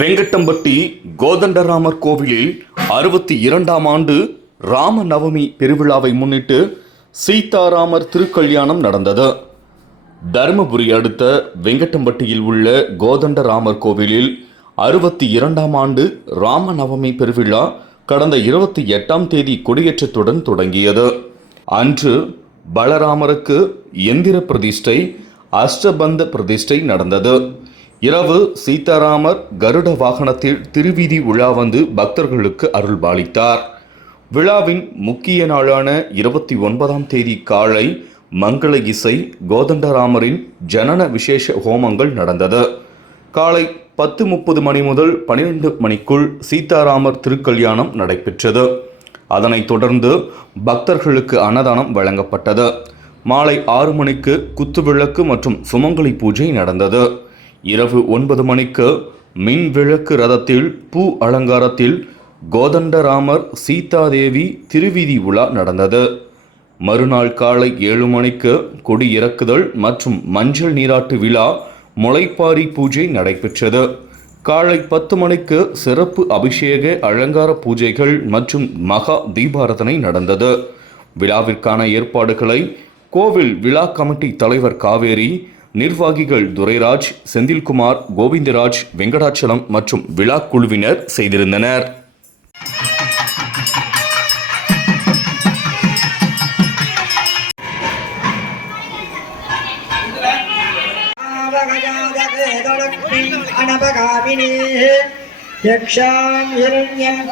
வெங்கட்டம்பட்டி கோதண்டராமர் கோவிலில் 62ஆம் ஆண்டு ராம நவமி பெருவிழாவை முன்னிட்டு சீதாராமர் திருக்கல்யாணம் நடந்தது. தருமபுரி அடுத்த வெங்கட்டம்பட்டியில் உள்ள கோதண்டராமர் கோவிலில் 62ஆம் ஆண்டு ராம நவமி பெருவிழா கடந்த 28ஆம் தேதி கொடியேற்றத்துடன் தொடங்கியது. அன்று பலராமருக்கு எந்திர பிரதிஷ்டை, அஷ்டபந்த பிரதிஷ்டை நடந்தது. இரவு சீதாராமர் கருட வாகனத்தில் திருவீதி உலா வந்து பக்தர்களுக்கு அருள்பாலித்தார். விழாவின் முக்கிய நாளான 29ஆம் தேதி காலை மங்கள இசை, கோதண்டராமரின் ஜனன விசேஷ ஹோமங்கள் நடந்தது. காலை 10:30 மணி முதல் 12 மணிக்குள் சீதாராமர் திருக்கல்யாணம் நடைபெற்றது. அதனைத் தொடர்ந்து பக்தர்களுக்கு அன்னதானம் வழங்கப்பட்டது. மாலை 6 மணிக்கு குத்துவிளக்கு மற்றும் சுமங்கலி பூஜை நடந்தது. இரவு 9 மணிக்கு மின் விளக்கு ரதத்தில் பூ அலங்காரத்தில் கோதண்டராமர் சீதாதேவி திருவீதி உலா நடந்தது. மறுநாள் காலை 7 மணிக்கு கொடி இறக்குதல் மற்றும் மஞ்சள் நீராட்டு விழா, முளைப்பாரி பூஜை நடைபெற்றது. காலை 10 மணிக்கு சிறப்பு அபிஷேக அலங்கார பூஜைகள் மற்றும் மகா தீபாராதனை நடந்தது. விழாவிற்கான ஏற்பாடுகளை கோவில் விழா கமிட்டி தலைவர் காவேரி, நிர்வாகிகள் துரைராஜ், செந்தில்குமார், கோவிந்தராஜ், வெங்கடாச்சலம் மற்றும் விழா குழுவினர் செய்திருந்தனர். யக்ஷாம் இரண்யம்